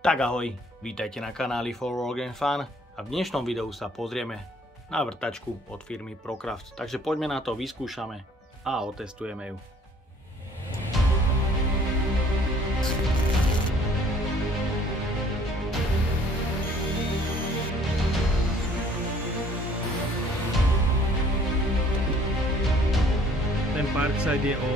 Tak ahoj, vítajte na kanáli For Work and Fun a v dnešnom videu sa pozrieme na vrtačku od firmy Procraft. Takže poďme na to, vyskúšame a otestujeme ju. Ten Parkside je o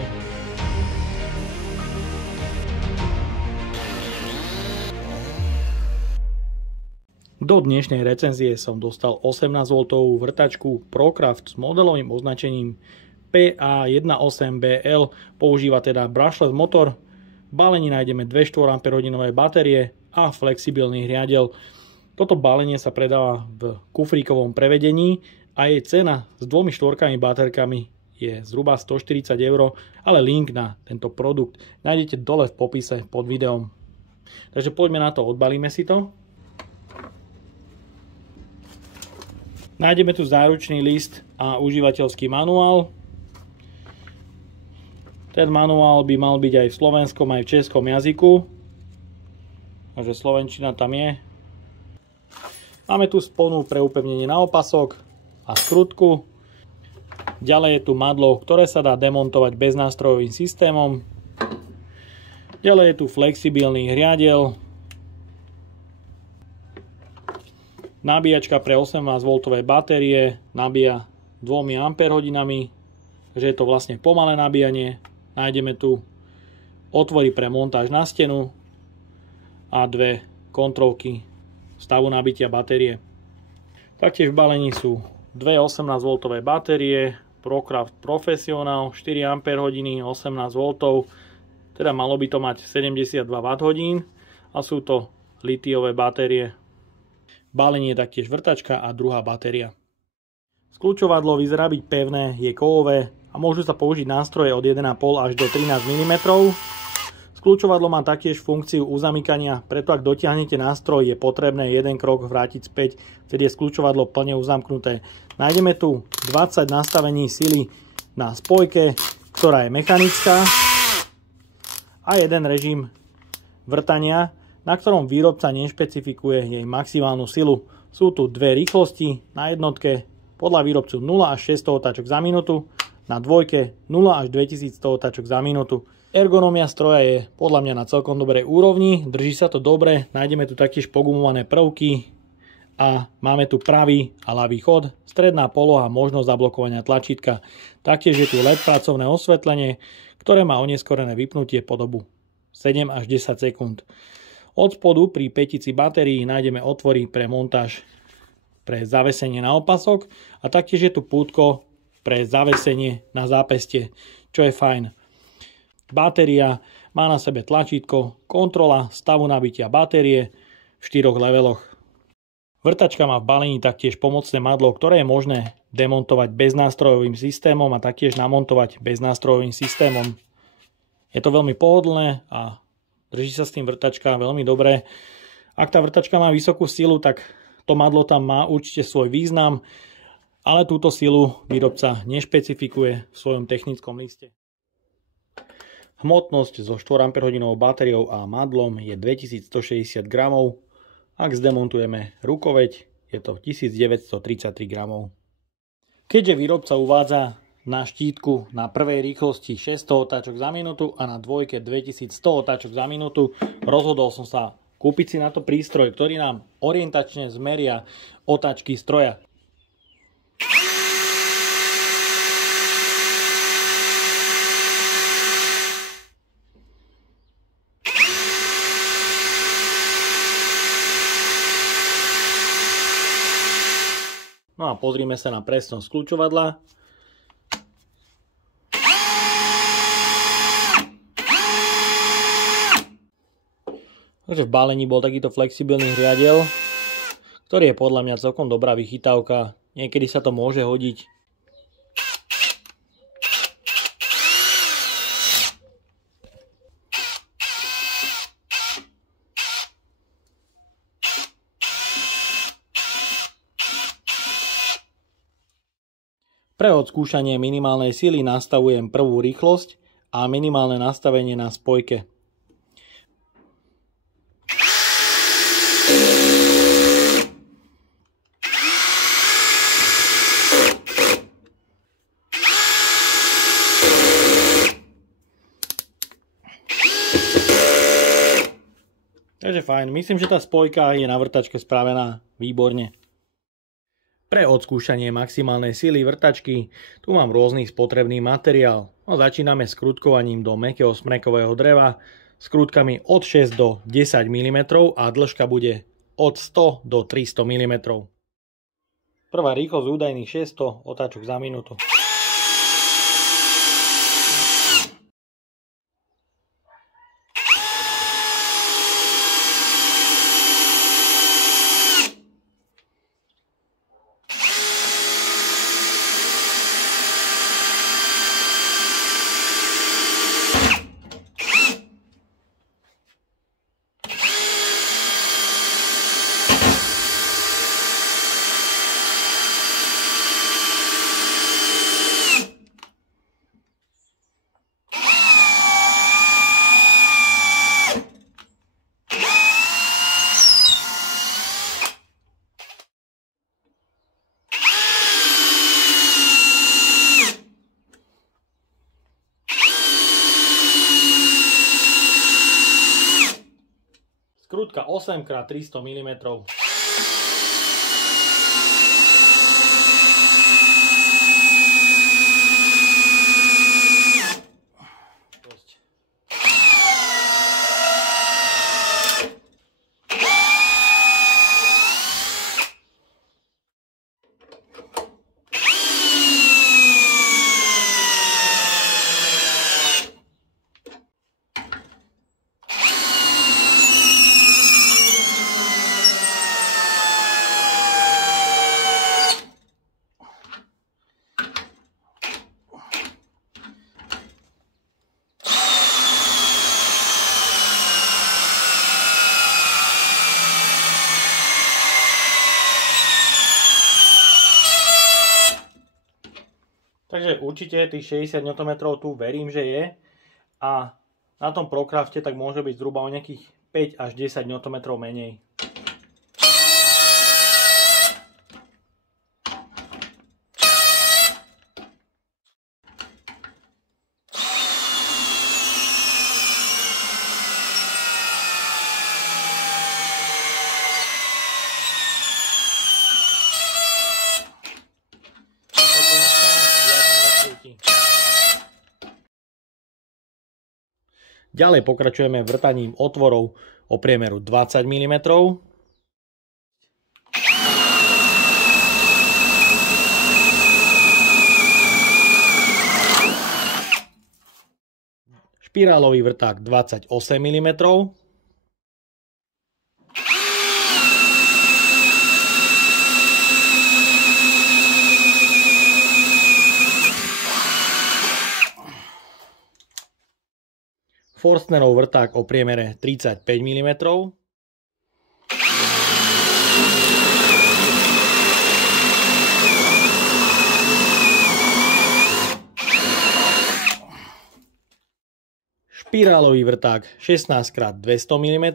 Do dnešnej recenzie som dostal 18V vrtačku Procraft s modelovým označením PA18BL. Používa teda brushless motor. V balení nájdeme 2 4Ah batérie a flexibilný riadel. Toto balenie sa predáva v kufríkovom prevedení a jej cena s 2 štvorkami baterkami je zhruba 140 €, ale link na tento produkt nájdete dole v popise pod videom. Takže poďme na to, odbalíme si to. Nájdeme tu záručný list a užívateľský manuál. Ten manuál by mal byť aj v slovenskom, aj v českom jazyku. Takže slovenčina tam je. Máme tu sponu pre upevnenie na opasok a skrutku. Ďalej je tu madlo, ktoré sa dá demontovať beznástrojovým systémom. Ďalej je tu flexibilný riadel. Nabíjačka pre 18V batérie nabíja 2Ah, takže je to vlastne pomalé nabíjanie. Nájdeme tu otvory pre montáž na stenu a 2 kontrolky stavu nabitia batérie. Taktiež v balení sú 2 18V batérie Procraft Professional 4Ah, 18V, teda malo by to mať 72 Wh a sú to litiové batérie. Balenie je taktiež vrtačka a druhá batéria. Skľúčovadlo vyzerá byť pevné, je kovové a môžu sa použiť nástroje od 1,5 až do 13 mm. Skľúčovadlo má taktiež funkciu uzamykania, preto ak dotiahnete nástroj, je potrebné jeden krok vrátiť späť, vtedy je skľúčovadlo plne uzamknuté. Nájdeme tu 20 nastavení sily na spojke, ktorá je mechanická, a jeden režim vrtania, na ktorom výrobca nešpecifikuje jej maximálnu silu. Sú tu 2 rýchlosti na jednotke, podľa výrobcu 0 až 600 otáčok za minútu, na dvojke 0 až 2100 otáčok za minútu. Ergonomia stroja je podľa mňa na celkom dobrej úrovni, drží sa to dobre, nájdeme tu taktiež pogumované prvky a máme tu pravý a ľavý chod, stredná poloha, možnosť zablokovania tlačítka. Taktiež je tu LED pracovné osvetlenie, ktoré má oneskorené vypnutie po dobu 7 až 10 sekúnd. Od spodu pri pätici batérií nájdeme otvory pre montáž pre zavesenie na opasok a taktiež je tu pútko pre zavesenie na zápestie, čo je fajn. Batéria má na sebe tlačítko, kontrola stavu nabitia batérie v 4 leveloch. Vrtačka má v balení taktiež pomocné madlo, ktoré je možné demontovať beznástrojovým systémom a taktiež namontovať beznástrojovým systémom. Je to veľmi pohodlné a drží sa s tým vrtačka veľmi dobre. Ak tá vrtačka má vysokú silu, tak to madlo tam má určite svoj význam, ale túto silu výrobca nešpecifikuje v svojom technickom liste. Hmotnosť so 4Ah batériou a madlom je 2160 gramov. Ak zdemontujeme rukoveď, je to 1933 gramov. Keďže výrobca uvádza na štítku na prvej rýchlosti 600 otáčok za minútu a na dvojke 2100 otáčok za minútu, rozhodol som sa kúpiť si na to prístroj, ktorý nám orientačne zmeria otáčky stroja. No a pozrime sa na presnosť kľúčovadla. Takže v balení bol takýto flexibilný riadel, ktorý je podľa mňa celkom dobrá vychytávka. Niekedy sa to môže hodiť. Pre odskúšanie minimálnej sily nastavujem prvú rýchlosť a minimálne nastavenie na spojke. Takže fajn, myslím, že tá spojka je na vrtačke spravená výborne. Pre odskúšanie maximálnej sily vrtačky tu mám rôzny spotrebný materiál. No, začíname skrutkovaním do mäkkého smrekového dreva s krutkami od 6 do 10 mm a dĺžka bude od 100 do 300 mm. Prvá rýchlosť údajných 600 otáčok za minútu. Skrutka 8x300 mm. Takže určite tých 60 Nm tu verím, že je. A na tom ProCrafte tak môže byť zhruba o nejakých 5 až 10 Nm menej. Ďalej pokračujeme vrtaním otvorov o priemeru 20 mm. Špirálový vrták 28 mm. Forstnerov vrták o priemere 35 mm. Špirálový vrták 16x200 mm.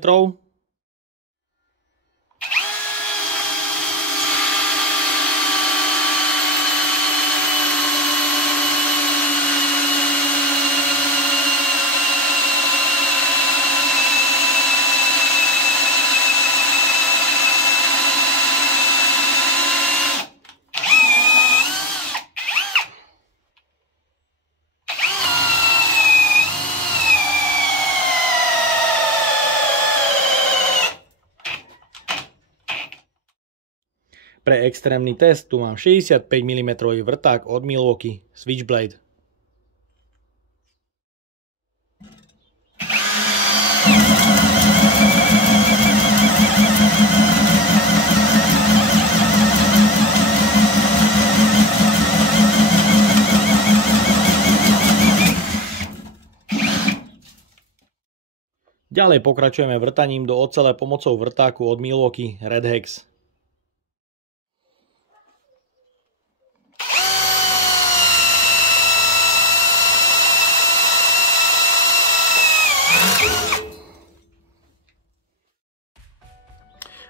Pre extrémny test tu mám 65 mm vrták od Milwaukee Switchblade. Ďalej pokračujeme vrtaním do ocele pomocou vrtáku od Milwaukee Red Hex.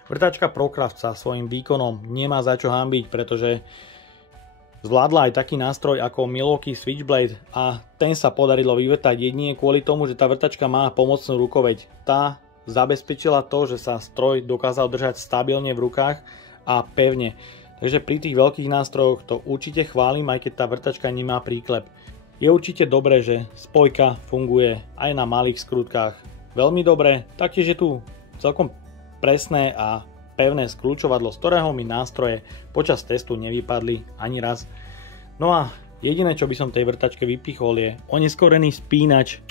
Vrtačka ProCraft sa svojím výkonom nemá za čo hanbiť, pretože zvládla aj taký nástroj ako Milwaukee Switchblade a ten sa podarilo vyvrtať jedine kvôli tomu, že tá vrtačka má pomocnú rukoveď. Tá zabezpečila to, že sa stroj dokázal držať stabilne v rukách a pevne. Takže pri tých veľkých nástrojoch to určite chválim, aj keď tá vrtačka nemá príklep. Je určite dobré, že spojka funguje aj na malých skrutkách veľmi dobre. Taktiež je tu celkom presné a pevné skľúčovadlo, z ktorého mi nástroje počas testu nevypadli ani raz. No a jediné, čo by som tej vrtačke vypichol, je oneskorený spínač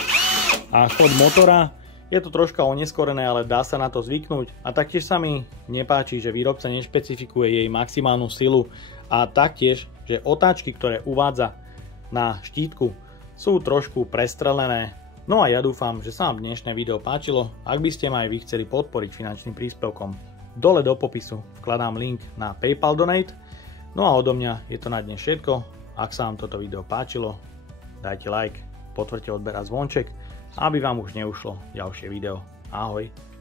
a chod motora. Je to troška oneskorené, ale dá sa na to zvyknúť. A taktiež sa mi nepáči, že výrobca nešpecifikuje jej maximálnu silu a taktiež, že otáčky, ktoré uvádza na štítku, sú trošku prestrelené. No a ja dúfam, že sa vám dnešné video páčilo. Ak by ste ma aj vy chceli podporiť finančným príspevkom, dole do popisu vkladám link na PayPal Donate. No a odo mňa je to na dnes všetko. Ak sa vám toto video páčilo, dajte like, potvrďte odber a zvonček, aby vám už neušlo ďalšie video. Ahoj.